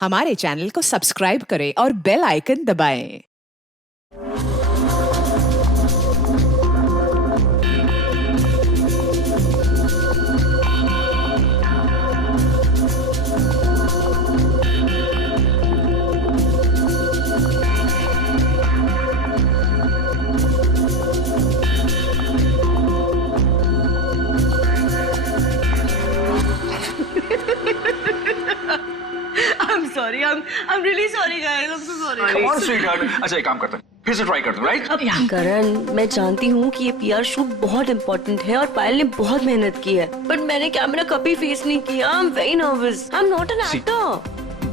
हमारे चैनल को सब्सक्राइब करें और बेल आइकन दबाएं। I'm really sorry guys. I'm so sorry. Come on, sweetheart. अच्छा एक काम करते हैं, फिर से ट्राई करते हैं, राइट? करण, मैं जानती हूँ कि ये पीआर शूट बहुत इम्पोर्टेंट है और पायल ने बहुत मेहनत की है, बट मैंने कैमरा कभी फेस नहीं किया। I'm very nervous. I'm not an actor.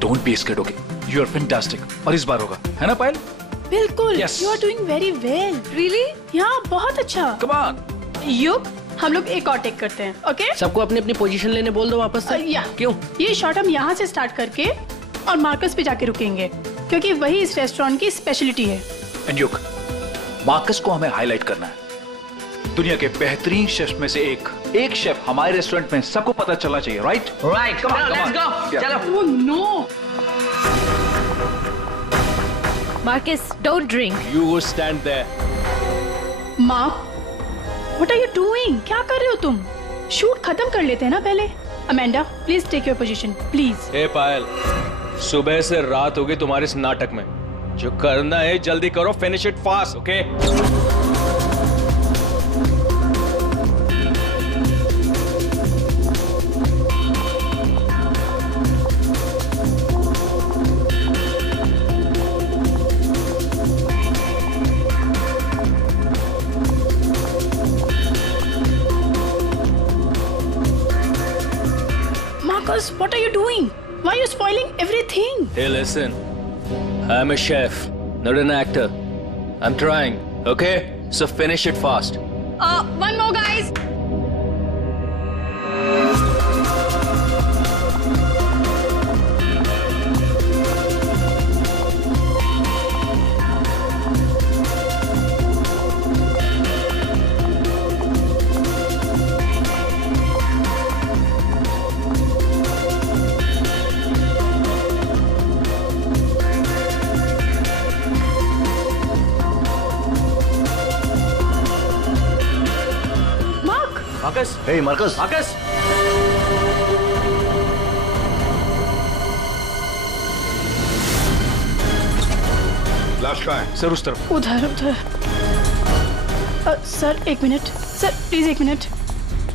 Don't be scared, okay? You are fantastic. और इस बार होगा, है ना पायल? बिल्कुल. Yes. You are doing very well. Really? हाँ, बहुत अच्छा. Come on. युग, हम लोग एक और टेक करते हैं, ओके? सबको अपनी अपनी पोजीशन लेने बोल दो वापस से। क्यों? ये शॉट हम यहाँ से स्टार्ट करके और मार्कस पे जाके रुकेंगे, क्योंकि वही इस रेस्टोरेंट की स्पेशलिटी है। एंड युग, मार्कस को हमें हाईलाइट करना है। दुनिया के बेहतरीन शेफ में से एक शेफ हमारे रेस्टोरेंट में सबको पता चलना चाहिए, right? Right, Come on, let's go. चलो। Oh no! Marcus, don't drink. You go stand there. माँ, what are you doing? क्या कर रहे हो तुम? शूट खत्म कर लेते हैं ना पहले। Amanda, please take your position, please. Hey Payal, सुबह से रात हो गई तुम्हारे इस नाटक में। जो करना है जल्दी करो, finish it fast, okay? Marcus, what are you doing? Why are you spoiling everything? Hey, listen. I'm a chef, not an actor. I'm trying, okay? So finish it fast. One more, guys. Marcus, hey Marcus, Marcus. लाश कहाँ है? Sir उस तरफ। उधर उधर। Sir एक minute, sir please एक minute.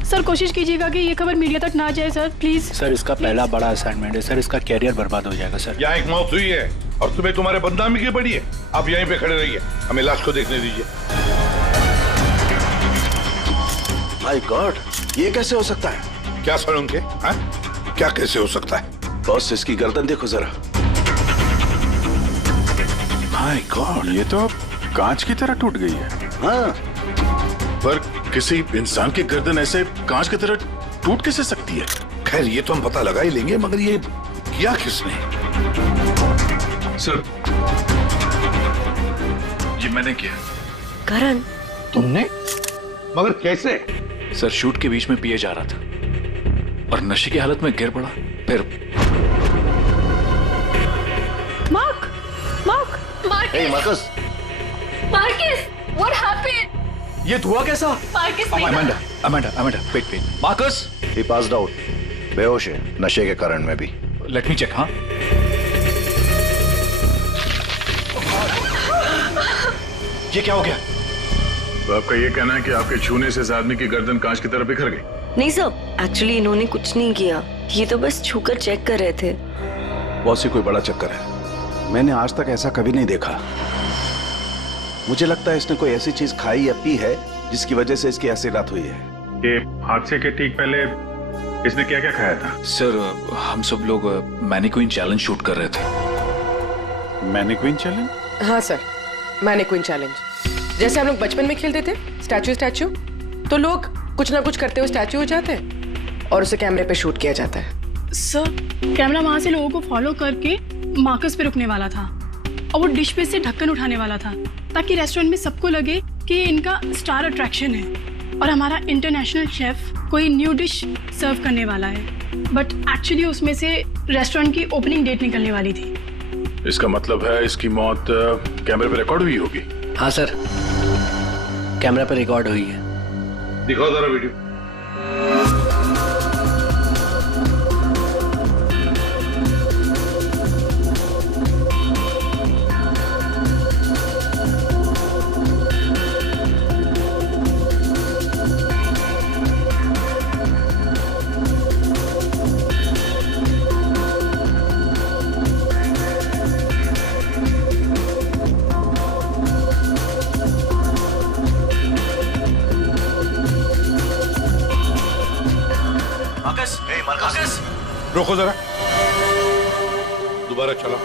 Sir कोशिश कीजिएगा कि ये खबर मीडिया तक ना जाए, सर प्लीज। सर इसका पहला बड़ा असाइनमेंट है सर, इसका कैरियर बर्बाद हो जाएगा सर। यहाँ एक मौत हुई है और तुम्हें तुम्हारे बदनामी की पड़ी है। आप यहीं पे खड़े रहिए, हमें लाश को देखने दीजिए। माय गॉड, ये कैसे हो सकता है? क्या सर उनके? हाँ? क्या कैसे हो सकता है? बॉस, इसकी गर्दन देखो जरा। माय गॉड, ये तो कांच की तरह टूट गई है। हाँ, पर किसी इंसान की गर्दन ऐसे कांच की तरह टूट कैसे सकती है? खैर ये तो हम पता लगा ही लेंगे, मगर ये किया किसने? सर, ये मैंने किया। करण, तुमने? मगर कैसे? सर शूट के बीच में पिए जा रहा था और नशे की हालत में गिर पड़ा, फिर Mark, Mark, hey Marcus, Marcus, what happened? ये धुआं कैसा? Marcus, Amanda, wait. Marcus, he passed out, बेहोश है, नशे के कारण में भी। Let me check. हाँ, ये क्या हो गया? तो आपका ये कहना है कि आपके छूने से इस आदमी की गर्दन कांच की तरह बिखर गई? नहीं सर, एक्चुअली इन्होंने कुछ नहीं किया, ये तो बस छूकर चेक कर रहे थे। बॉस, ये कोई बड़ा चक्कर है। मैंने आज तक ऐसा कभी नहीं देखा। मुझे लगता है इसने कोई ऐसी चीज खाई या पी है जिसकी वजह से इसकी ऐसी रात हुई है। ये हादसे के ठीक पहले इसने क्या क्या खाया था? सर हम सब लोग मैनीक्वीन चैलेंज शूट कर रहे थे। Mannequin challenge? हाँ सर, मैनीक्वीन चैलेंज। जैसे हम लोग बचपन में खेलते थे स्टैचू, तो लोग कुछ ना कुछ करते हुए स्टैचू हो जाते हैं और उसे कैमरे पे शूट किया जाता है। सर कैमरा वहां से लोगों को फॉलो करके मार्कस पे रुकने वाला था और वो डिश पे से ढक्कन उठाने वाला था, ताकि रेस्टोरेंट में सबको लगे कि ये इनका स्टार अट्रैक्शन है और हमारा इंटरनेशनल शेफ कोई न्यू डिश सर्व करने वाला है, बट एक्चुअली उसमें से रेस्टोरेंट की ओपनिंग डेट निकलने वाली थी। इसका मतलब है इसकी मौत कैमरे पे रिकॉर्ड हुई होगी। हाँ सर, कैमरा पर रिकॉर्ड हुई है। दिखाओ जरा वीडियो। रोको जरा, दोबारा चलो।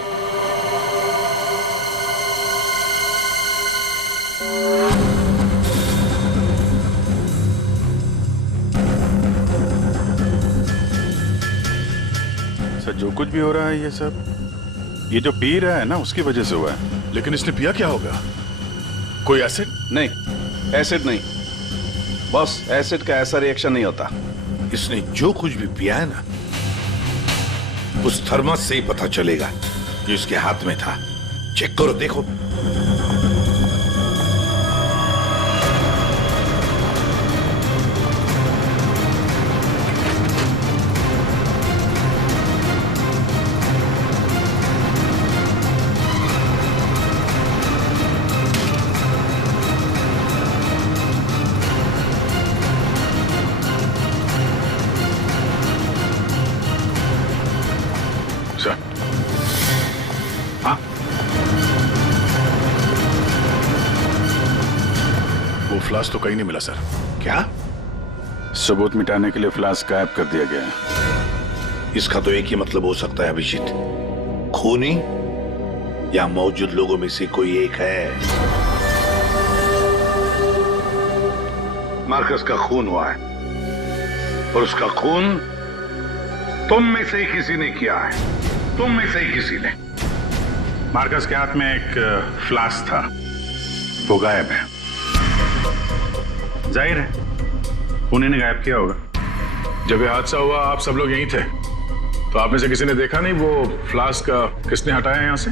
सर जो कुछ भी हो रहा है ये सब ये जो पी रहा है ना उसकी वजह से हुआ है। लेकिन इसने पिया क्या होगा? कोई एसिड? नहीं, एसिड नहीं बॉस, एसिड का ऐसा रिएक्शन नहीं होता। इसने जो कुछ भी पिया है ना, उस थर्मस से ही पता चलेगा जो इसके हाथ में था। चेक करो, देखो। हाँ, वो फ्लास्क तो कहीं नहीं मिला सर। क्या? सबूत मिटाने के लिए फ्लास्क गायब कर दिया गया है। इसका तो एक ही मतलब हो सकता है अभिजीत, खूनी या मौजूद लोगों में से कोई एक है। मार्कस का खून हुआ है और उसका खून तुम में से ही किसी ने किया है, तुम में से ही किसी ने। मार्कस के हाथ में एक फ्लास्क था, वो गायब है। जाहिर है उन्हीं ने गायब किया होगा। जब ये हादसा हुआ आप सब लोग यहीं थे, तो आप में से किसी ने देखा नहीं वो फ्लास्क किसने हटाया यहाँ से?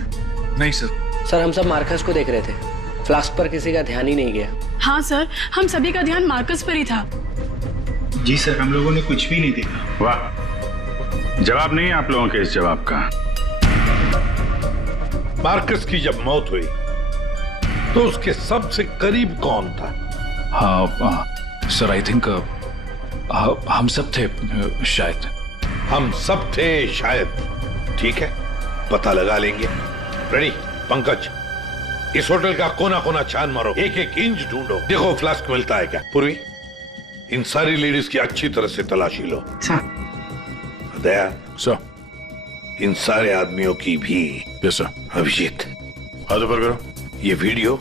नहीं सर। सर हम सब मार्कस को देख रहे थे, फ्लास्क पर किसी का ध्यान ही नहीं गया। हाँ सर, हम सभी का ध्यान मार्कस पर ही था। जी सर, हम लोगों ने कुछ भी नहीं देखा। वाह, जवाब नहीं है आप लोगों के इस जवाब का। मार्कस की जब मौत हुई तो उसके सबसे करीब कौन था? हाँ सर, आई थिंक हम सब थे शायद। हम सब थे शायद। ठीक है, पता लगा लेंगे। रेडी पंकज, इस होटल का कोना कोना छान मारो, एक एक इंच ढूंढो, देखो फ्लास्क मिलता है क्या। पूर्वी, इन सारी लेडीज की अच्छी तरह से तलाशी लो। दया सर, इन सारे आदमियों की भी। Yes sir. अभिजीत, हाथ ऊपर करो। ये वीडियो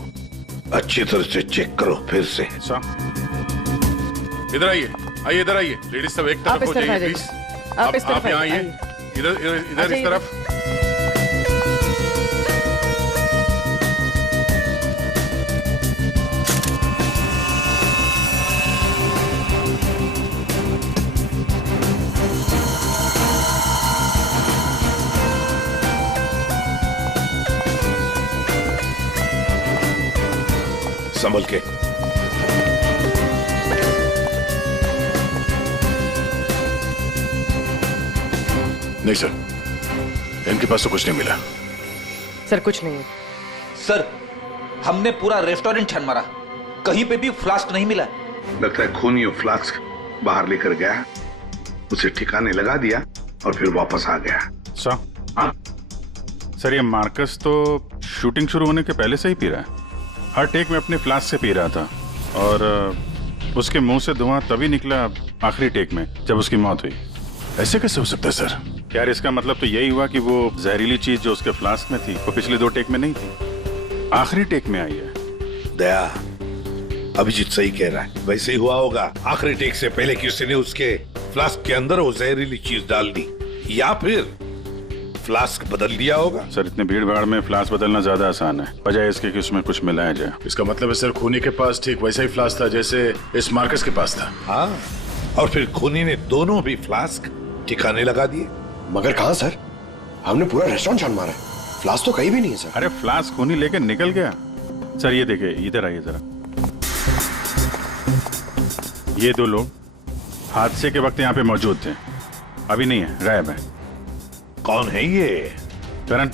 अच्छी तरह से चेक करो फिर से। सर इधर आइए, आइए इधर आइए। लेडीज सब एक तरफ हो जाइए प्लीज। आप इस तरफ यहाँ आइए, इधर इधर इधर इस तरफ। संभल के। नहीं सर, इनके पास तो कुछ नहीं मिला। सर कुछ नहीं है। सर, हमने पूरा रेस्टोरेंट छान मारा, कहीं पे भी फ्लास्क नहीं मिला। लगता है खूनी वो फ्लास्क बाहर लेकर गया, उसे ठिकाने लगा दिया और फिर वापस आ गया। सर ये मार्कस तो शूटिंग शुरू होने के पहले से ही पी रहा है। हर टेक में अपने फ्लास्क से पी रहा था और उसके मुंह से धुआं तभी निकला आखिरी टेक में जब उसकी मौत हुई। ऐसे कैसे हो सकता है सर? यार इसका मतलब तो यही हुआ कि वो जहरीली चीज जो उसके फ्लास्क में थी वो पिछले 2 टेक में नहीं थी, आखिरी टेक में आई है। दया, अभिजीत सही कह रहा है, वैसे ही हुआ होगा। आखिरी टेक से पहले किसी ने उसके फ्लास्क के अंदर वो जहरीली चीज डाल दी या फिर फ्लास्क बदल दिया होगा। सर इतने भीड़ भाड़ में फ्लास्क बदलना ज्यादा आसान है, बजाय इसके कि उसमें कुछ मिलाया जाए। इसका मतलब है सर खूनी के पास ठीक वैसा ही फ्लास्क था जैसे इस मार्कस के पास था। हाँ, और फिर खूनी ने दोनों भी फ्लास्क ठिकाने लगा दिए। मगर कहाँ सर? हमने पूरा रेस्टोरेंट छान मारा है, फ्लास्क तो कहीं भी नहीं है सर। अरे फ्लास्क खूनी लेके निकल गया। सर ये देखिए, इधर आइए जरा। ये 2 लोग हादसे के वक्त यहाँ पे मौजूद थे, अभी नहीं है, गायब है। कौन है ये? करण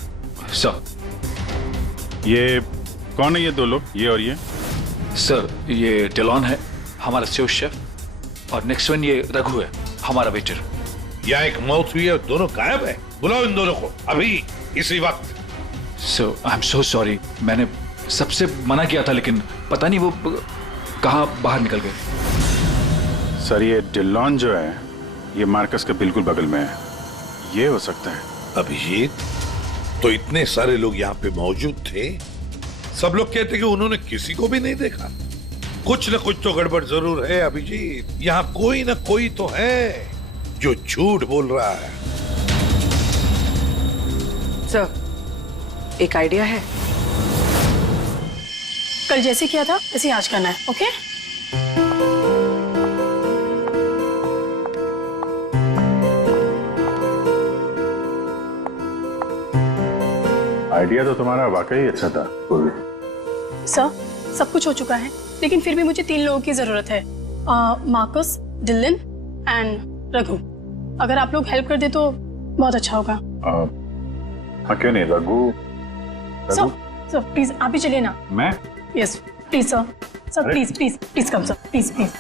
सर। ये कौन है ये 2 लोग, ये और ये? सर ये डेलॉन है, हमारा सेफ शेफ, और नेक्स्ट वन ये रघु है, हमारा वेटर। यहाँ एक मौत हुई है, दोनों गायब है। बुलाओ इन दोनों को अभी, इसी वक्त। सो आई एम सो सॉरी, मैंने सबसे मना किया था, लेकिन पता नहीं वो कहाँ बाहर निकल गए। सर ये डिलॉन जो है, ये मार्कस के बिल्कुल बगल में है, ये हो सकता है। अभिजीत, तो इतने सारे लोग यहाँ पे मौजूद थे, सब लोग कहते कि उन्होंने किसी को भी नहीं देखा। कुछ न कुछ तो गड़बड़ जरूर है अभिजीत। यहाँ कोई न कोई तो है जो झूठ बोल रहा है। सर, एक आइडिया है। कल जैसे किया था वैसे आज करना है, ओके? आइडिया तो तुम्हारा वाकई अच्छा था पूर्वी। सर, सब कुछ हो चुका है, लेकिन फिर भी मुझे 3 लोगों की जरूरत है, मार्कस, डिलन एंड रघु। अगर आप लोग हेल्प कर दे तो बहुत अच्छा होगा। हाँ क्यों नहीं, रघु। सर प्लीज आप ही चलिए ना। मैं? Yes please sir. Sir please please please come sir, please please.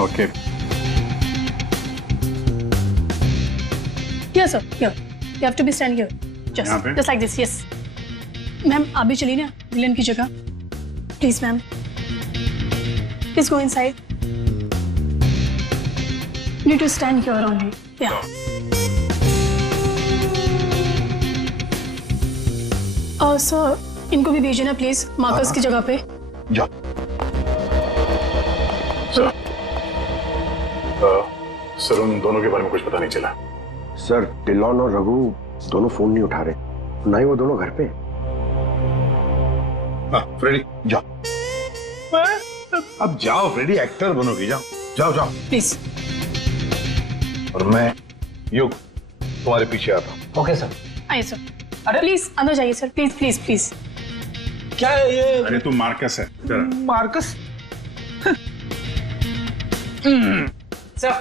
Okay. Yes sir, here you have to be stand here, just like this. Yes ma'am, आप भी चलिए ना डिलन की जगह, please ma'am. Please go inside. You need to stand here only. Yeah. Sir, इनको भी भेजिए ना प्लीज, मार्कस की जगह पे। जा। सर उन दोनों के बारे में कुछ पता नहीं चला। सर डिलॉन और रघु दोनों फोन नहीं उठा रहे, ना ही वो दोनों घर पे। फ्रेडी जाओ। अब जाओ फ्रेडी, एक्टर बनोगी, जाओ जाओ जाओ प्लीज। और मैं युग तुम्हारे पीछे आता हूँ। Okay sir. आइए सर। अरे प्लीज अंदर जाइए सर, प्लीज प्लीज प्लीज। क्या है ये? अरे तू मार्कस है। मार्कस? सर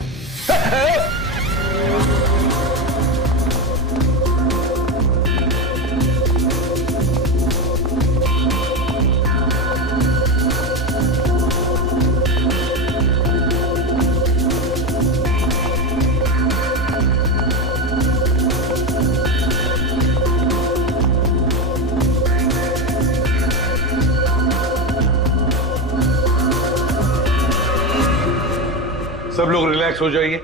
सब लोग रिलैक्स हो जाइए।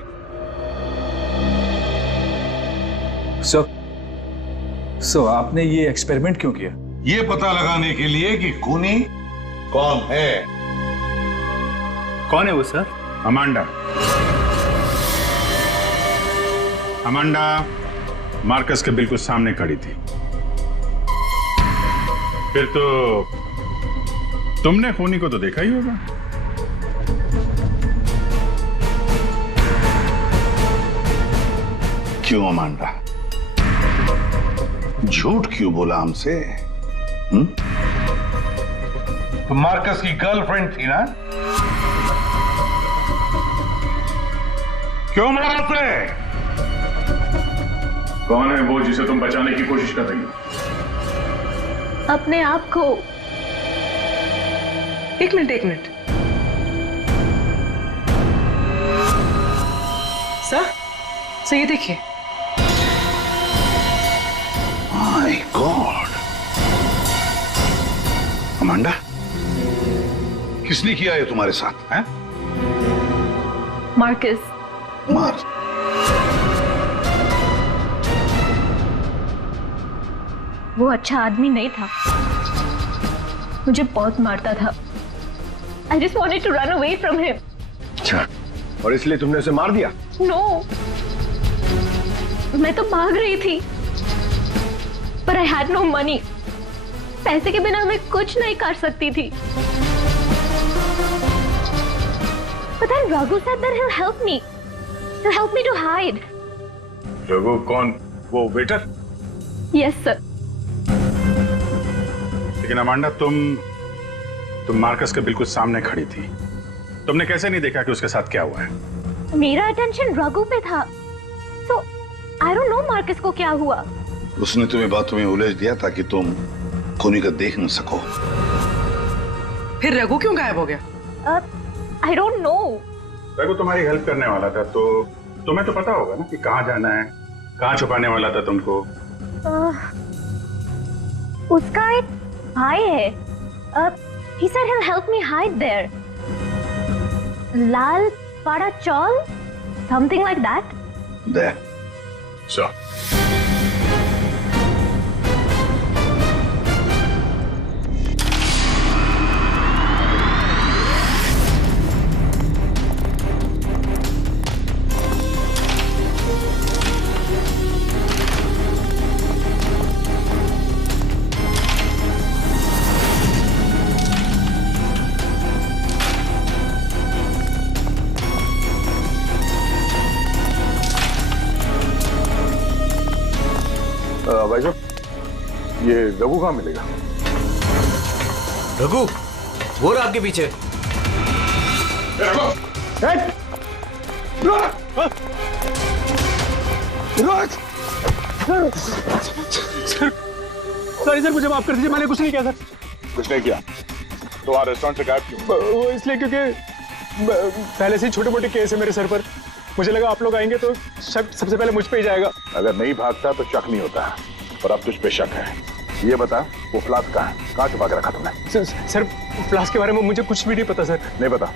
सर आपने ये एक्सपेरिमेंट क्यों किया? ये पता लगाने के लिए कि खूनी कौन है। कौन है वो सर? अमांडा। अमांडा मार्कस के बिल्कुल सामने खड़ी थी। फिर तो तुमने खूनी को तो देखा ही होगा। क्यों अमांडा, झूठ क्यों बोला हमसे? तो मार्कस की गर्लफ्रेंड थी ना? क्यों मारा उसे? कौन है वो जिसे तुम बचाने की कोशिश कर रही हो? अपने आप को। एक मिनट। सर ये देखिए। माय गॉड, अमांडा किसने किया ये तुम्हारे साथ? हैं? मार्कस। वो अच्छा आदमी नहीं था, मुझे बहुत मारता था। I just wanted to run away from him. अच्छा, और इसलिए तुमने उसे मार दिया? No, मैं तो भाग रही थी, पर I had no money. पैसे के बिना मैं कुछ नहीं कर सकती थी। But then Raghu said that he'll help me to hide. Raghu कौन? वो वेटर? Yes sir. लेकिन अमांडा, तुम मार्कस के बिल्कुल सामने खड़ी थी। तुमने कैसे नहीं देखा कि उसके साथ क्या हुआ है? मेरा अटेंशन रघु पे था, सो आई डोंट नो मार्कस को क्या हुआ। उसने तुम्हें बातों में उलझ दिया ताकि तुम खूनी का देख न सको। फिर रघु क्यों गायब हो गया? I don't know. रघु तुम्हारी हेल्प करने वाला था, तो तुम्हें तो पता होगा ना कि कहाँ जाना है, कहाँ छुपाने वाला था तुमको। उसका एक भाई है, he said he'll help me hide there. लाल पाड़ा चौल, something like that. There. So. भाई साहब, ये रघु कहाँ मिलेगा? रघु वो रहा आपके पीछे। सर मुझे माफ कर दीजिए, मैंने कुछ नहीं किया सर। कुछ नहीं किया तो वहाँ रेस्टोरेंट से गायब क्यों? वो इसलिए क्योंकि पहले से ही छोटे मोटे केस है मेरे सर पर। मुझे लगा आप लोग आएंगे तो शक सबसे पहले मुझ पे ही जाएगा। अगर नहीं भागता तो शक नहीं होता, और अब तुझ पे शक है। ये बता, वो फ्लास्क कहाँ है? कहाँ छुपा के रखा तुमने? सर फ्लास्क के बारे में मुझे कुछ भी नहीं पता सर। नहीं पता?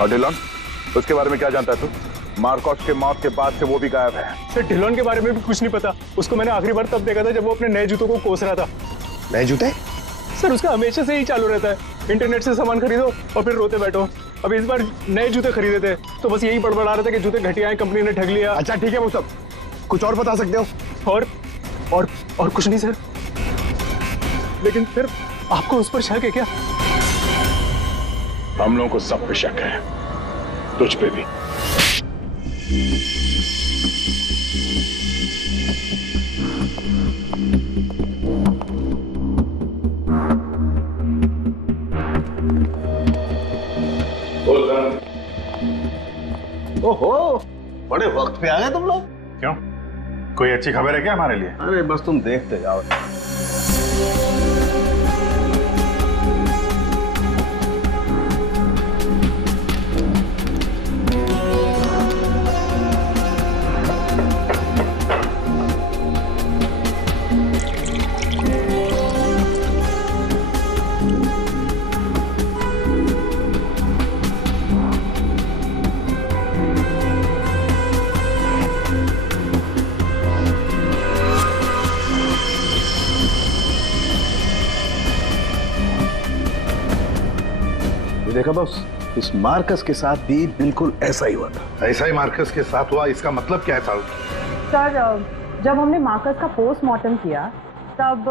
और डिलॉन, उसके बारे में क्या जानता है तू? मार्कोस के मौत के बाद से वो भी गायब है। सर डिलॉन के बारे में भी कुछ नहीं पता। उसको मैंने आखिरी बार तब देखा था जब वो अपने नए जूतों को कोस रहा था। नए जूते? सर उसका हमेशा से ही चालू रहता है, इंटरनेट से सामान खरीदो और फिर रोते बैठो। अब इस बार नए जूते खरीदे थे तो बस यही बड़बड़ा रहा था कि जूते घटिया हैं, कंपनी ने ठग लिया। अच्छा ठीक है, वो सब कुछ और बता सकते हो? और कुछ नहीं सर। लेकिन फिर आपको उस पर शक है क्या? हम लोगों को सब पे शक है, तुझ पे भी। ओहो, बड़े वक्त पे आ गए तुम लोग। क्यों, कोई अच्छी खबर है क्या हमारे लिए? अरे बस तुम देखते जाओ। देखा बॉस, इस मार्कस के साथ भी बिल्कुल ऐसा ही हुआ था। ऐसा ही मार्कस के साथ हुआ, इसका मतलब क्या है साहब? सर जब हमने मार्कस का पोस्टमार्टम किया तब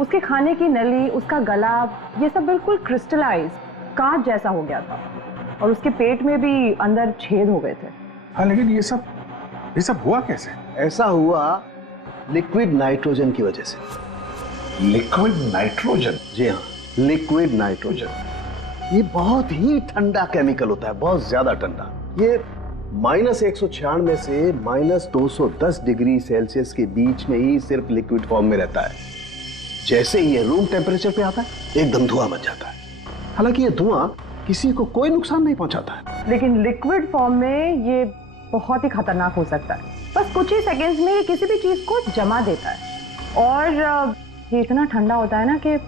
उसके खाने की नली, उसका गला, ये सब बिल्कुल क्रिस्टलाइज कांच जैसा हो गया था, और उसके पेट में भी अंदर छेद हो गए थे। हाँ, लेकिन ये सब हुआ कैसे? ऐसा हुआ लिक्विड नाइट्रोजन की वजह से। Liquid nitrogen? जी हाँ, लिक्विड नाइट्रोजन। ये बहुत ही ठंडा केमिकल होता है, बहुत ज्यादा ठंडा। ये -196 से -210 डिग्री सेल्सियस के बीच में ही सिर्फ लिक्विड फॉर्म में रहता है। जैसे ही ये रूम टेम्परेचर पे आता है एकदम धुआं मच जाता है। हालांकि ये धुआं किसी को कोई नुकसान नहीं पहुंचाता है, लेकिन लिक्विड फॉर्म में ये बहुत ही खतरनाक हो सकता है। बस कुछ ही सेकेंड्स में ये किसी भी चीज को जमा देता है, और ये इतना ठंडा होता है ना कि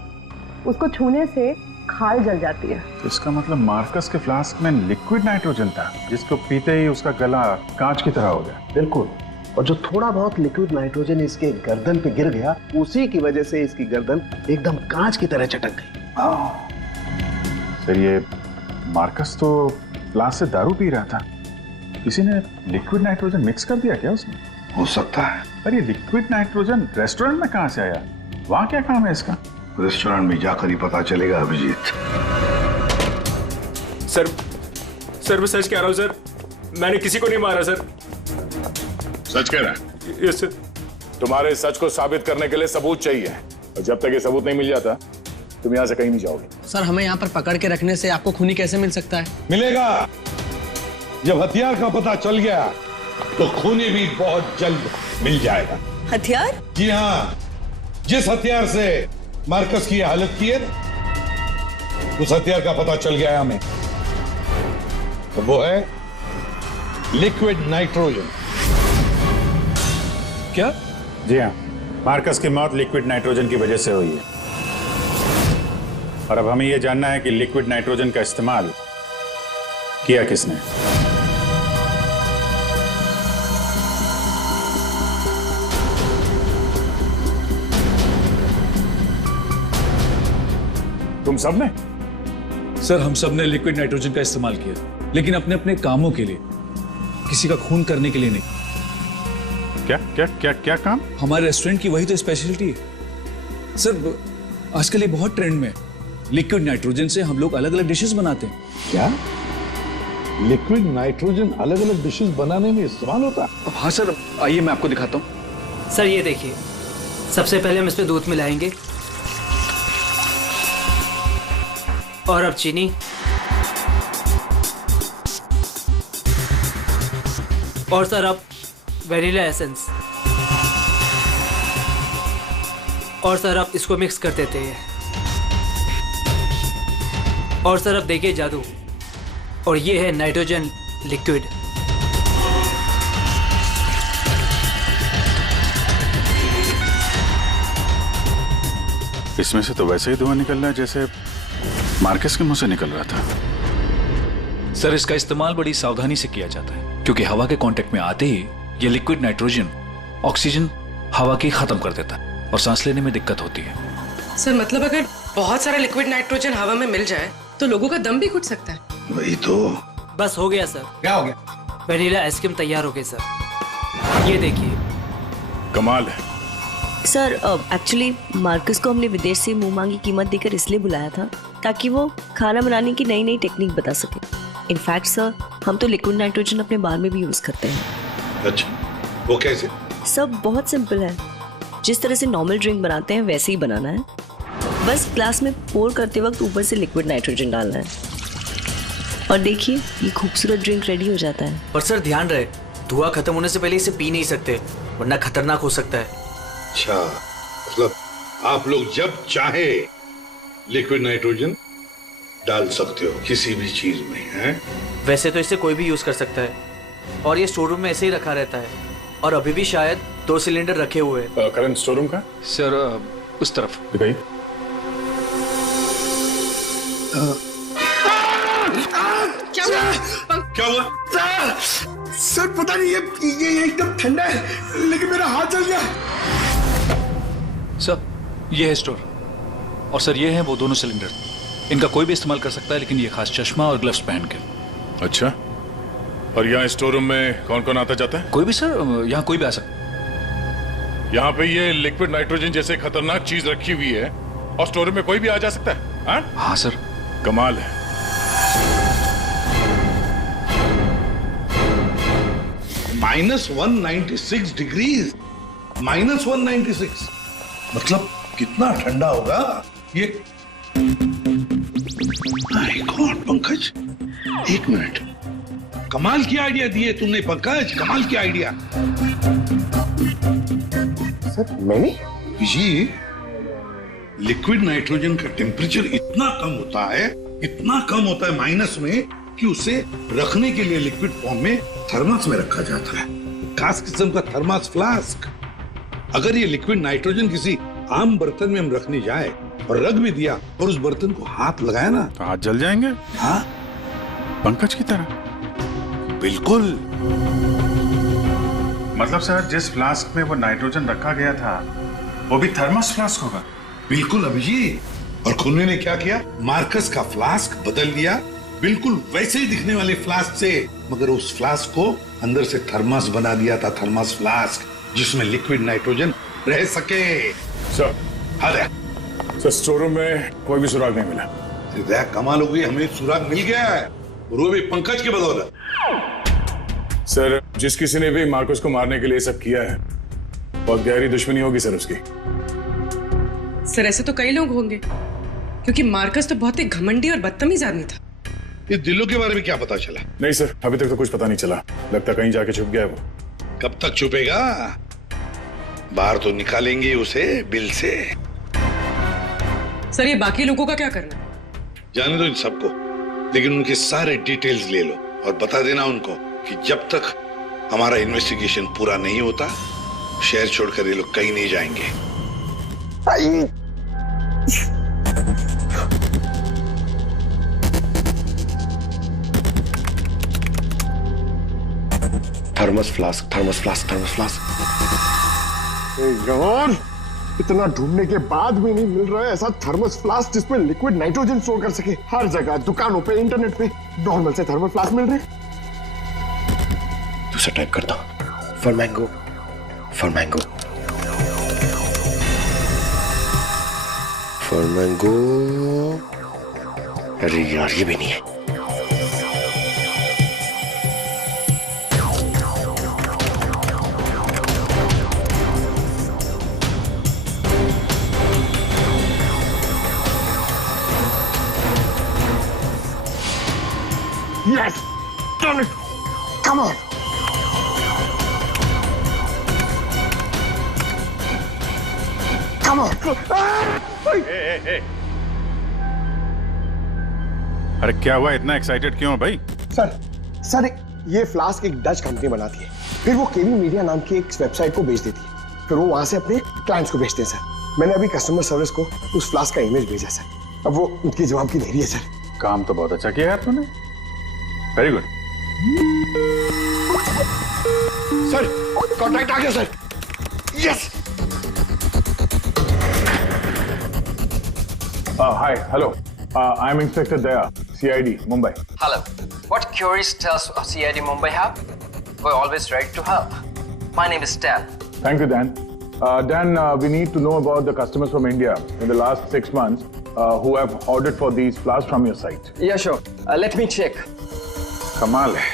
उसको छूने से खाल जल जाती है। तो इसका मतलब मार्कस के फ्लास्क में लिक्विड नाइट्रोजन था, जिसको पीते ही उसका गला कांच की तरह हो गया। बिल्कुल, और जो थोड़ा बहुत लिक्विड नाइट्रोजन इसके गर्दन पे गिर गया, उसी की वजह से इसकी गर्दन एकदम कांच की तरह चटक गई। सर ये मार्कस तो फ्लास्क से दारू पी रहा था, किसी ने लिक्विड नाइट्रोजन मिक्स कर दिया क्या उसमें? हो सकता है। पर ये लिक्विड नाइट्रोजन रेस्टोरेंट में कहाँ से आया? वहाँ क्या काम है इसका? रेस्टोरेंट में जाकर ही पता चलेगा अभिजीत। सर मैं सच कह रहा हूँ सर, मैंने किसी को नहीं मारा सर। सच कह रहा है? Yes sir. तुम्हारे सच को साबित करने के लिए सबूत चाहिए, और जब तक ये सबूत नहीं मिल जाता तुम यहाँ से कहीं नहीं जाओगे। सर हमें यहाँ पर पकड़ के रखने से आपको खूनी कैसे मिल सकता है? मिलेगा। जब हथियार का पता चल गया तो खूनी भी बहुत जल्द मिल जाएगा। हथियार? जी हाँ, जिस हथियार से मार्कस की हालत की है उस हथियार का पता चल गया है हमें, तो वो है लिक्विड नाइट्रोजन। क्या? जी हाँ, मार्कस की मौत लिक्विड नाइट्रोजन की वजह से हुई है। और अब हमें यह जानना है कि लिक्विड नाइट्रोजन का इस्तेमाल किया किसने। तुम सब ने? सर हम सब ने लिक्विड नाइट्रोजन का इस्तेमाल किया, लेकिन अपने अपने कामों के लिए, किसी का खून करने के लिए नहीं। क्या क्या क्या क्या काम? हमारे रेस्टोरेंट की वही तो स्पेशलिटी है सर। आजकल ये बहुत ट्रेंड में है। लिक्विड नाइट्रोजन से हम लोग अलग अलग डिशेस बनाते हैं। क्या लिक्विड नाइट्रोजन अलग अलग डिशेस बनाने में इस्तेमाल होता है? हाँ सर, आइए मैं आपको दिखाता हूँ। सर ये देखिए, सबसे पहले हम इसमें दूध मिलाएंगे और अब चीनी और सर अब वेनिला एसेंस और सर अब इसको मिक्स कर देते हैं। और सर अब देखिए जादू, और ये है नाइट्रोजन लिक्विड। इसमें से तो वैसे ही धुआं निकल रहा है जैसे मार्कस के मुंह से निकल रहा था। सर इसका इस्तेमाल बड़ी सावधानी से किया जाता है, क्योंकि हवा के कांटेक्ट में आते ही ये लिक्विड नाइट्रोजन ऑक्सीजन हवा की खत्म कर देता है और सांस लेने में दिक्कत होती है। सर मतलब अगर बहुत सारा लिक्विड नाइट्रोजन हवा में मिल जाए तो लोगों का दम भी घुट सकता है। वही तो। बस हो गया सर। क्या हो गया? वेनिला आइसक्रीम तैयार हो गई सर, ये देखिए। कमाल है सर। एक्चुअली मार्कस को हमने विदेश से मुंह मांगी कीमत देकर इसलिए बुलाया था ताकि वो खाना बनाने की नई नई टेक्निक बता सके। इनफैक्ट सर हम तो लिक्विड नाइट्रोजन अपने बार में भी यूज करते हैं। अच्छा, वो कैसे? सब बहुत सिंपल है, जिस तरह से नॉर्मल ड्रिंक बनाते हैं वैसे ही बनाना है। बस ग्लास में पोर करते वक्त ऊपर से लिक्विड नाइट्रोजन डालना है और देखिए ये खूबसूरत ड्रिंक रेडी हो जाता है। पर सर ध्यान रहे, धुआं खत्म होने से पहले इसे पी नहीं सकते, वरना खतरनाक हो सकता है। अच्छा, मतलब आप लोग जब चाहे लिक्विड नाइट्रोजन डाल सकते हो किसी भी चीज में, हैं? वैसे तो इसे कोई भी यूज कर सकता है और ये स्टोर रूम में ऐसे ही रखा रहता है, और अभी भी शायद 2 सिलेंडर रखे हुए हैं। करंट स्टोर रूम का? सर उस तरफ दिखाइए। क्या हुआ? सर पता नहीं, ये एकदम ठंडा है लेकिन मेरा हाथ जल गया। सर ये है स्टोर, और सर ये है वो दोनों सिलेंडर। इनका कोई भी इस्तेमाल कर सकता है, लेकिन ये खास चश्मा और ग्लव्स पहन के। अच्छा, और यहाँ स्टोर रूम में कौन कौन आता जाता है? कोई भी सर, यहाँ कोई भी आ सकता है। यहाँ पे ये लिक्विड नाइट्रोजन जैसे खतरनाक चीज रखी हुई है और स्टोर रूम में कोई भी आ जा सकता है? हाँ? हाँ सर। कमाल है। -196 डिग्रीज, -196 मतलब कितना ठंडा होगा ये? माय गॉड पंकज, एक मिनट, कमाल की आइडिया दिए तुमने पंकज, कमाल की आइडिया। सर मैंने? जी, लिक्विड नाइट्रोजन का टेम्परेचर इतना कम होता है, इतना कम होता है माइनस में, कि उसे रखने के लिए लिक्विड फॉर्म में थर्मस में रखा जाता है, खास किस्म का थर्मस फ्लास्क। अगर ये लिक्विड नाइट्रोजन किसी आम बर्तन में हम रखने जाए और रख भी दिया और उस बर्तन को हाथ लगाया ना, तो हाथ जल जाएंगे। हाँ, पंकज की तरह। बिल्कुल। मतलब सर जिस फ्लास्क में वो नाइट्रोजन रखा गया था वो भी थर्मस फ्लास्क होगा? बिल्कुल अभिजीत। और खूनी ने क्या किया? मार्कस का फ्लास्क बदल दिया, बिल्कुल वैसे ही दिखने वाले फ्लास्क से, मगर उस फ्लास्क को अंदर से थर्मस बना दिया था, थर्मस फ्लास्क, जिसमें लिक्विड नाइट्रोजन रह सके। सर अरे सर, स्टोर रूम में कोई भी सुराग नहीं मिला। कमाल हो गई, हमें सुराग मिल गया है, और वो भी पंकज की बदौलत। सर जिस किसी ने भी मार्कस को मारने के लिए सब किया है बहुत गहरी दुश्मनी होगी सर उसकी। सर ऐसे तो कई लोग होंगे, क्योंकि मार्कस तो बहुत ही घमंडी और बदतमीज आदमी था। ये दिल्लू के बारे में क्या पता चला? नहीं सर, अभी तक तो कुछ पता नहीं चला। लगता कहीं जाके छुप गया है वो। कब तक छुपेगा? बाहर तो निकालेंगे उसे बिल से। सर ये बाकी लोगों का क्या करना? जाने दो इन सबको, लेकिन उनके सारे डिटेल्स ले लो और बता देना उनको कि जब तक हमारा इन्वेस्टिगेशन पूरा नहीं होता शहर छोड़कर ये लोग कहीं नहीं जाएंगे। Thermos flask, thermos flask, thermos flask. यार इतना ढूंढने के बाद भी नहीं मिल रहा है ऐसा थर्मस फ्लास्क जिसमें लिक्विड नाइट्रोजन स्टोर कर सके। हर जगह, दुकानों पे, इंटरनेट पे नॉर्मल से थर्मल फ्लास्क मिल रहे। दूसरा टाइप करता हूं। For mango, for mango, for mango. अरे यार ये भी नहीं है। Yes! Done it! Come on! Come on! अरे क्या हुआ, इतना एक्साइटेड क्यों हो भाई? सर ये फ्लास्क एक डच कंपनी बनाती है, फिर वो केवी मीडिया नाम की एक वेबसाइट को बेच देती है, फिर वो वहां से अपने क्लाइंट्स को बेचते हैं सर। मैंने अभी कस्टमर सर्विस को उस फ्लास्क का इमेज भेजा सर, अब वो उनकी जवाब की देरी है सर। काम तो बहुत अच्छा किया यार तूने, वेरी गुड। सर कॉन्टैक्ट आ गया sir. Yes. Hi, hello. I'm Inspector Daya, CID, Mumbai. Hello. What queries does CID Mumbai have? We're always ready to help. My name is Dan. Thank you, Dan. Dan, we need to know about the customers from India in the last 6 months who have ordered for these flasks from your site. Yeah, sure. Let me check. कमाल है,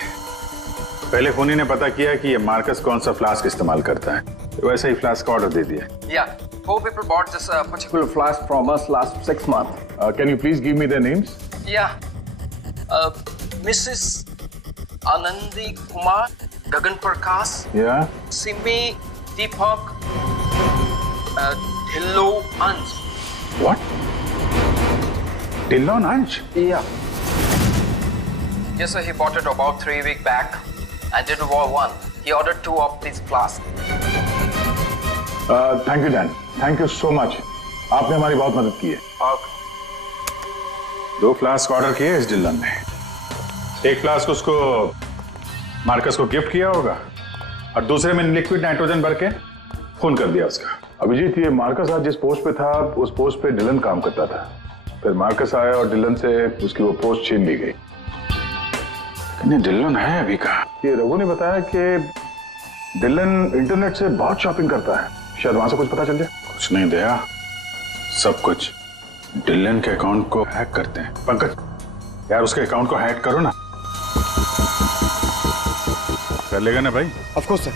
पहले फोनी ने पता किया कि ये Marcus कौन सा फ्लास्क इस्तेमाल करता है, तो वैसा ही फ्लास्क का ऑर्डर दे दिया। Yeah, 4 people bought this particular flask from us last 6 months. Can you please give me their names? Yeah. Mrs. Anandi Kumar, Gagan Prakash, Yeah. Simi Deepak, Dhillo Anj. What? Dhillon Anj? Yeah. Yes, sir. He bought it about 3 weeks back and did War 1. He ordered 2 of these flasks. Thank you, Dan. Thank you so much. आपने हमारी बहुत मदद की है। 2 flask order किए इस Dylan ने, एक फ्लास्क उसको मार्कस को गिफ्ट किया होगा और दूसरे में लिक्विड नाइट्रोजन भर के खून कर दिया उसका। अभिजीत, ये मार्कस आज जिस पोस्ट पे था उस पोस्ट पे डिलन काम करता था, फिर मार्कस आया और डिलन से उसकी वो पोस्ट छीन ली गई। डिलन है अभी कहाँ? ये रघु ने बताया कि डिलन इंटरनेट से बहुत शॉपिंग करता है, शायद वहां से कुछ पता चल जाए। कुछ नहीं दया, सब कुछ डिलन के अकाउंट को हैक करते हैं। पंकज यार उसके अकाउंट को हैक करो ना। कर लेगा ना भाई? Of course sir.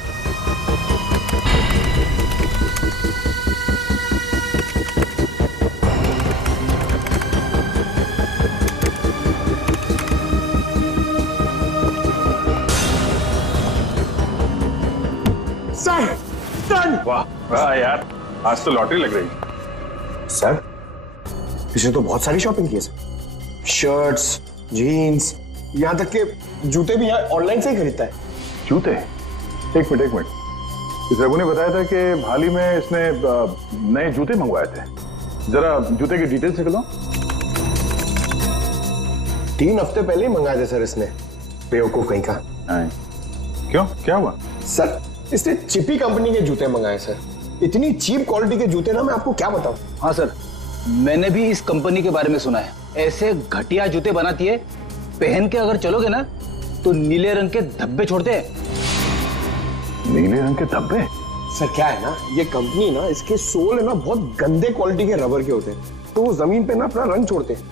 वाह वाह यार, आज तो लॉटरी लग रही। सर इसने तो बहुत सारी शॉपिंग की है सर, शर्ट्स, जीन्स, यहाँ तक के जूते भी यहाँ ऑनलाइन से ही खरीदता है। जूते? एक मिनट, इस रघु ने बताया था कि हाल ही में इसने नए जूते मंगवाए थे, जरा जूते की डिटेल्स निकलो। 3 हफ्ते पहले ही मंगाए थे सर इसने, बेवकूफ कहीं का। क्यों, क्या हुआ? सर इसने चिपी कंपनी के जूते मंगाए सर, इतनी चीप क्वालिटी के जूते ना मैं आपको क्या बताऊं। हाँ सर, मैंने भी इस कंपनी के बारे में सुना है, ऐसे घटिया जूते बनाती है, पहन के अगर चलोगे ना तो नीले रंग के धब्बे छोड़ते हैं। नीले रंग के धब्बे? सर क्या है ना, ये कंपनी ना, इसके सोल है ना बहुत गंदे क्वालिटी के रबर के होते हैं, तो वो जमीन पे ना अपना रंग छोड़ते हैं।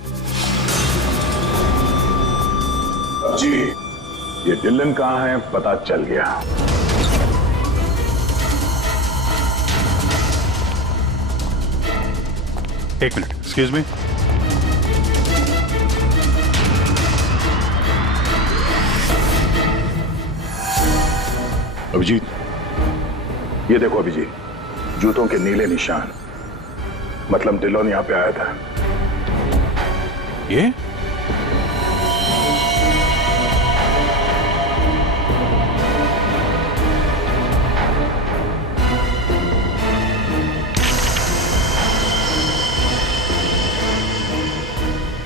जी, ये डिलन कहाँ है पता चल गया। एक मिनट, एक्सक्यूज मी। अभिजीत, ये देखो अभिजीत, जूतों के नीले निशान, मतलब डिलोन यहां पे आया था। ये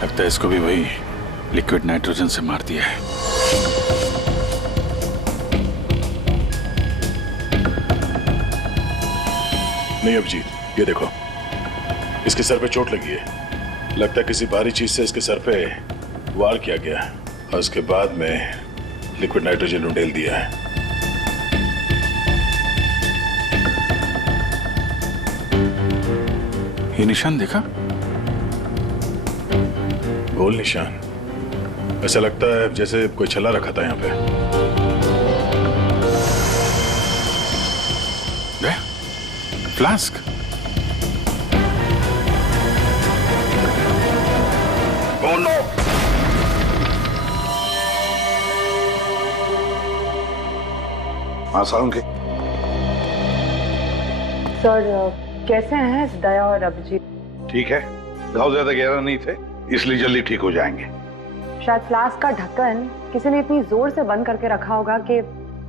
लगता है इसको भी वही लिक्विड नाइट्रोजन से मार दिया है। नहीं अभिजीत, ये देखो, इसके सर पे चोट लगी है। लगता है किसी भारी चीज से इसके सर पे वार किया गया और उसके बाद में लिक्विड नाइट्रोजन उंडेल दिया है। ये निशान देखा? गोल निशान। ऐसा लगता है जैसे कोई छल्ला रखा था यहाँ पे। फ्लास्क। हाँ सालुंके। सर कैसे हैं दया और अभिजीत? ठीक है, घाव ज्यादा गहरा नहीं थे इसलिए जल्दी ठीक हो जाएंगे। शायद फ्लास्क का ढक्कन किसी ने इतनी जोर से बंद करके रखा होगा कि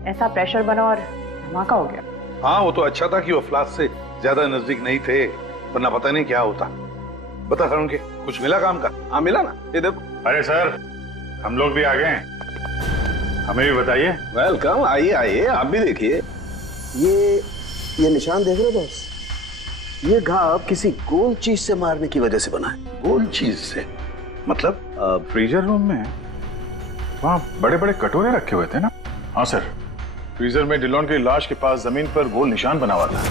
ऐसा प्रेशर बना और धमाका हो गया। हाँ, वो तो अच्छा था कि वो फ्लास्क से ज्यादा नजदीक नहीं थे, वरना पता नहीं क्या होता। बता सालुंके, कुछ मिला काम का? हाँ मिला ना, ये देखो। अरे सर, हम लोग भी आ गए हैं, हमें भी बताइए। वेलकम, आइए आइए, आप भी देखिए। ये निशान देख रहे हो बॉस? ये घाव किसी गोल चीज से मारने की वजह से बना है। गोल चीज से मतलब? फ्रीजर रूम में वहाँ बड़े बड़े कटोरे रखे हुए थे ना? हाँ सर, फ्रीजर में डिलोन की लाश के पास जमीन पर गोल निशान बना हुआ था।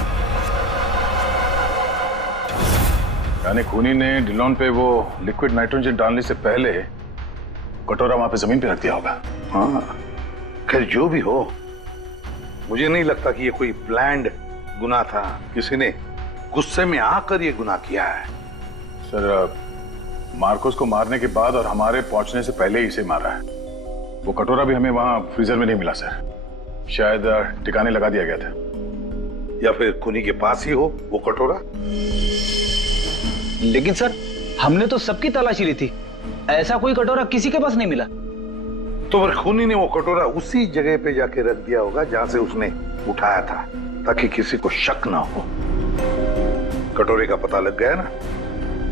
यानी खूनी ने डिलोन पे वो लिक्विड नाइट्रोजन डालने से पहले कटोरा वहां पे जमीन पे रख दिया होगा। हाँ, खैर जो भी हो, मुझे नहीं लगता कि ये कोई प्लान्ड गुनाह था। किसी ने गुस्से में आकर ये गुनाह किया है। सर, मार्कोस को मारने के बाद और हमारे पहुंचने से पहले ही इसे मारा है। वो कटोरा भी हमें वहां फ्रीजर में नहीं मिला सर, शायद ठिकाने लगा दिया गया था। या फिर खूनी के पास ही हो वो कटोरा। लेकिन सर, हमने तो सबकी तलाशी ली थी, ऐसा कोई कटोरा किसी के पास नहीं मिला। तो फिर खूनी ने वो कटोरा उसी जगह पे जाके रख दिया होगा जहां से उसने उठाया था, ताकि किसी को शक ना हो। कटोरे का पता लग गया ना,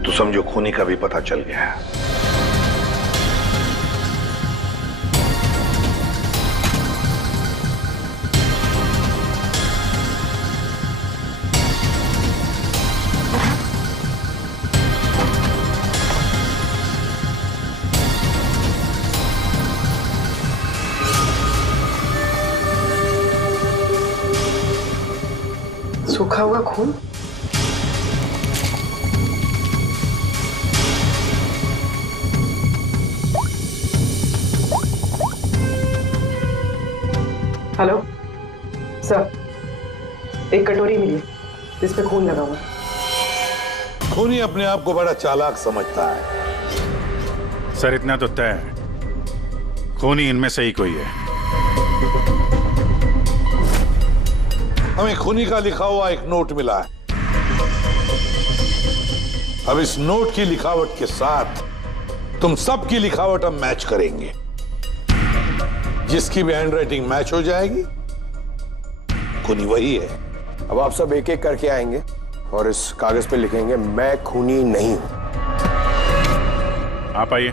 तो समझो खूनी का भी पता चल गया। सूखा हुआ खून? हेलो सर, एक कटोरी मिली जिस पे खून लगा हुआ। खूनी अपने आप को बड़ा चालाक समझता है। सर, इतना तो तय है, खूनी इनमें से ही कोई है। हमें खूनी का लिखा हुआ एक नोट मिला है। अब इस नोट की लिखावट के साथ तुम सबकी लिखावट हम मैच करेंगे। जिसकी भी हैंडराइटिंग मैच हो जाएगी, खूनी वही है। अब आप सब एक एक करके आएंगे और इस कागज पे लिखेंगे, मैं खूनी नहीं हूं। आप आइए।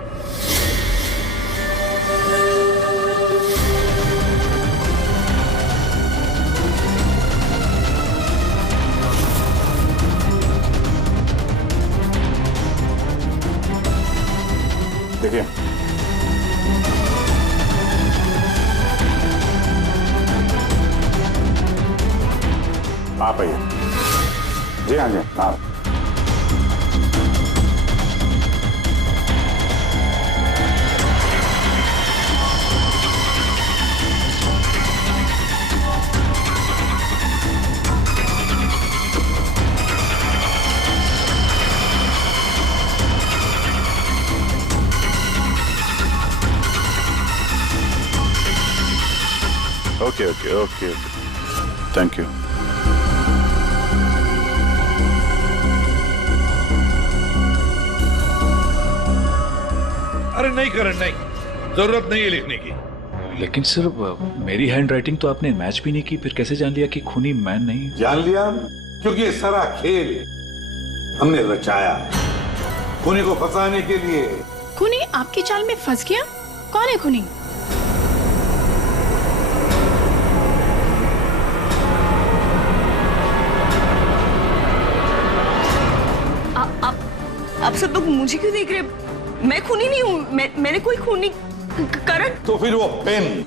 देखिए, आप आइए। जी हाँ जी, आप। Okay okay okay okay, thank you. अरे नहीं करण, नहीं, जरूरत नहीं है लिखने की। लेकिन सर मेरी हैंड राइटिंग तो आपने मैच भी नहीं की, फिर कैसे जान लिया कि खूनी मैं नहीं? जान लिया क्योंकि ये सारा खेल हमने रचाया खूनी को फंसाने के लिए। खूनी आपकी चाल में फंस गया? कौन है खूनी? आप सब लोग मुझे क्यों देख रहे हैं? मैं खूनी नहीं हूँ, मैंने कोई खूनी करण। तो फिर वो पेन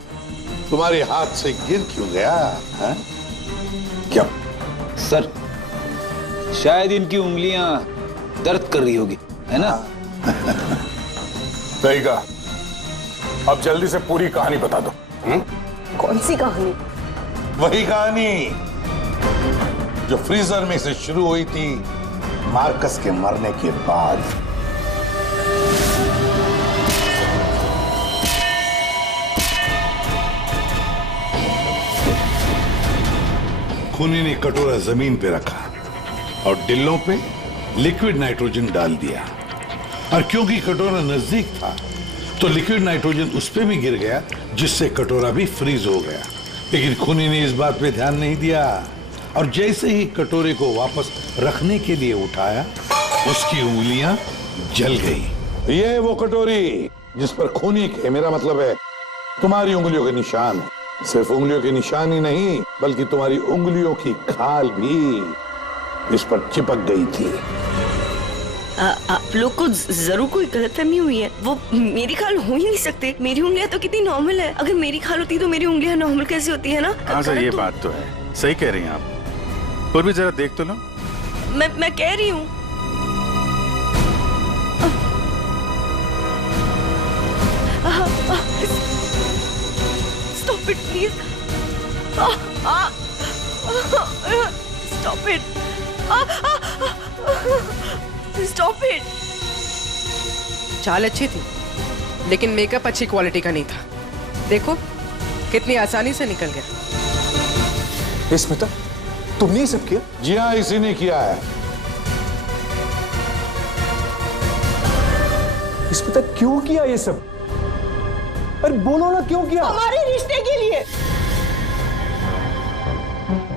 तुम्हारे हाथ से गिर क्यों गया है? क्या सर, शायद इनकी उंगलियां दर्द कर रही होगी, है ना? सही कहा। अब जल्दी से पूरी कहानी बता दो। कौन सी कहानी? वही कहानी जो फ्रीजर में से शुरू हुई थी मार्कस के मरने के बाद। खूनी ने कटोरा जमीन पे रखा और डिल्लों पे लिक्विड नाइट्रोजन डाल दिया, और क्योंकि कटोरा नजदीक था तो लिक्विड नाइट्रोजन उस पे भी गिर गया, जिससे कटोरा भी फ्रीज हो गया। लेकिन खूनी ने इस बात पे ध्यान नहीं दिया, और जैसे ही कटोरे को वापस रखने के लिए उठाया, उसकी उंगलियां जल गई। ये वो कटोरी जिस पर खूनी के, मेरा मतलब है तुम्हारी उंगलियों के निशान है। सिर्फ उंगलियों के निशान ही नहीं, बल्कि तुम्हारी उंगलियों की खाल भी इस पर चिपक गई थी। आप लोग को जरूर कोई गलतफहमी हुई है। वो मेरी खाल हो ही नहीं सकते। मेरी उंगलियां तो कितनी नॉर्मल है। अगर मेरी खाल होती तो मेरी उंगलियां नॉर्मल कैसे होती है ना? हाँ सर, ये बात तो है, सही कह रही हैं आप। और भी जरा देख तो लो। मैं कह रही हूँ। Stop it, please. Stop it. Stop it. चाल अच्छी थी, लेकिन मेकअप अच्छी क्वालिटी का नहीं था। देखो कितनी आसानी से निकल गया। स्मिता, तुमने ये सब किया? जी हाँ, इसी ने किया है। स्मिता, क्यों किया ये सब? अरे बोलो ना, क्यों किया? हमारे रिश्ते के लिए।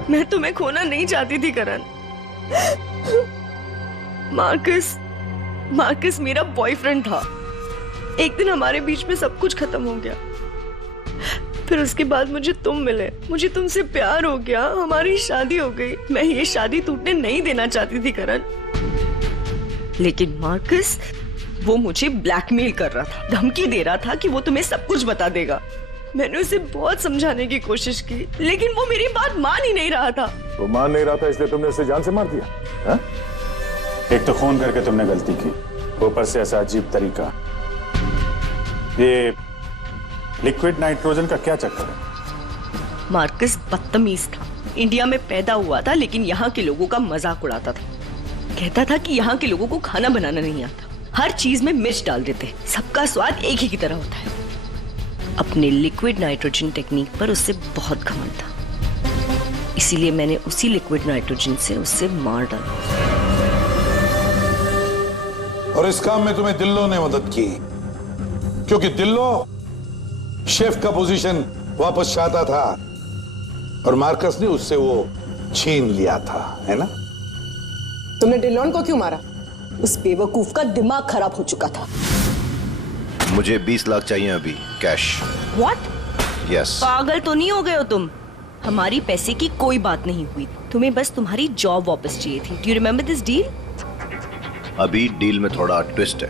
मैं तुम्हें खोना नहीं चाहती थी करण। मार्कस मेरा बॉयफ्रेंड था। एक दिन हमारे बीच में सब कुछ खत्म हो गया। फिर उसके बाद मुझे तुम मिले, मुझे तुमसे प्यार हो गया, हमारी शादी हो गई। मैं ये शादी टूटने नहीं देना चाहती थी करण, लेकिन मार्कस वो मुझे ब्लैकमेल कर रहा था, धमकी दे रहा था कि वो तुम्हें सब कुछ बता देगा। मैंने उसे बहुत समझाने की कोशिश की, लेकिन वो मेरी बात मान ही नहीं रहा था। वो मान नहीं रहा था, इसलिए तुमने उसे जान से मार दिया? हा? एक तो खून करके तुमने गलती की, ऊपर से ऐसा अजीब तरीका। ये लिक्विड नाइट्रोजन का क्या चक्कर है? मार्कस बदतमीज था। इंडिया में पैदा हुआ था, लेकिन यहाँ के लोगों का मजाक उड़ाता था। कहता था कि यहाँ के लोगों को खाना बनाना नहीं आता, हर चीज में मिर्च डाल देते, सबका स्वाद एक ही की तरह होता है। अपने लिक्विड नाइट्रोजन टेक्निक पर उससे बहुत घमंड था, इसीलिए मैंने उसी लिक्विड नाइट्रोजन से उससे मार डाला। और इस काम में तुम्हें दिल्लो ने मदद की, क्योंकि दिल्लो शेफ का पोजीशन वापस चाहता था और मार्कस ने उससे वो छीन लिया था, है ना? तुमने डिलोन को क्यों मारा? उस बेवकूफ का दिमाग खराब हो चुका था। मुझे 20 लाख चाहिए अभी, कैश। What? Yes. पागल तो नहीं हो गए हो तुम? हमारी पैसे की कोई बात नहीं हुई, तुम्हें बस तुम्हारी जॉब वापस चाहिए थी। Do you remember this deal? अभी डील में थोड़ा ट्विस्ट है।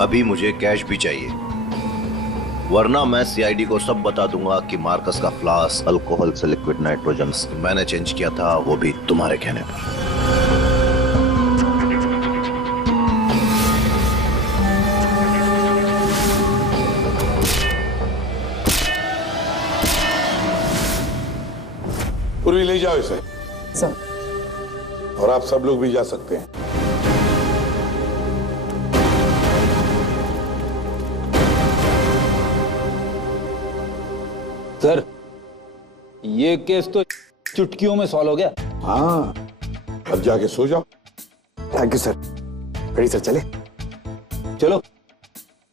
अभी मुझे कैश भी चाहिए, वरना मैं सीआईडी को सब बता दूंगा कि मार्कस का फ्लास्क अल्कोहल से लिक्विड नाइट्रोजन मैंने चेंज किया था, वो भी तुम्हारे कहने पर। पूर्वी ले जाओ इसे। सर। और आप सब लोग भी जा सकते हैं। सर, ये केस तो चुटकियों में सॉल्व हो गया। हाँ, अब जाके सो जाओ। Thank you sir. Ready sir, चले? चलो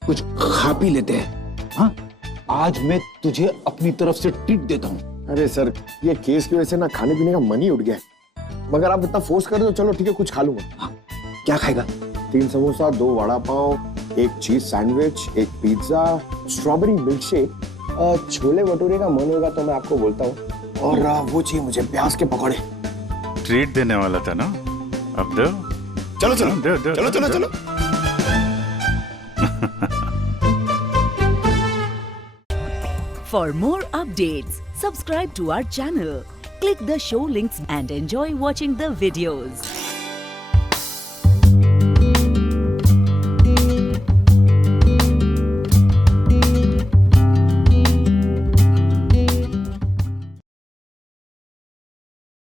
कुछ खा पी लेते हैं। हाँ, आज मैं तुझे अपनी तरफ से ट्रीट देता हूँ। अरे सर, ये केस की वजह से ना खाने पीने का मन ही उठ गया है। मगर आप इतना फोर्स कर रहे हो, चलो ठीक है, कुछ खा लूंगा। हाँ, क्या खाएगा? 3 samosa, 2 vada pav, 1 cheese sandwich, 1 pizza, strawberry milk shake, chole bhature का मन होगा तो मैं आपको बोलता हूँ, और वो चाहिए मुझे प्याज के पकौड़े। ट्रीट देने वाला था ना, अब दो। चलो चलो दो, दो, चलो दो, चलो दो। चलो। For more updates, subscribe to our channel, click the show links and enjoy watching the videos.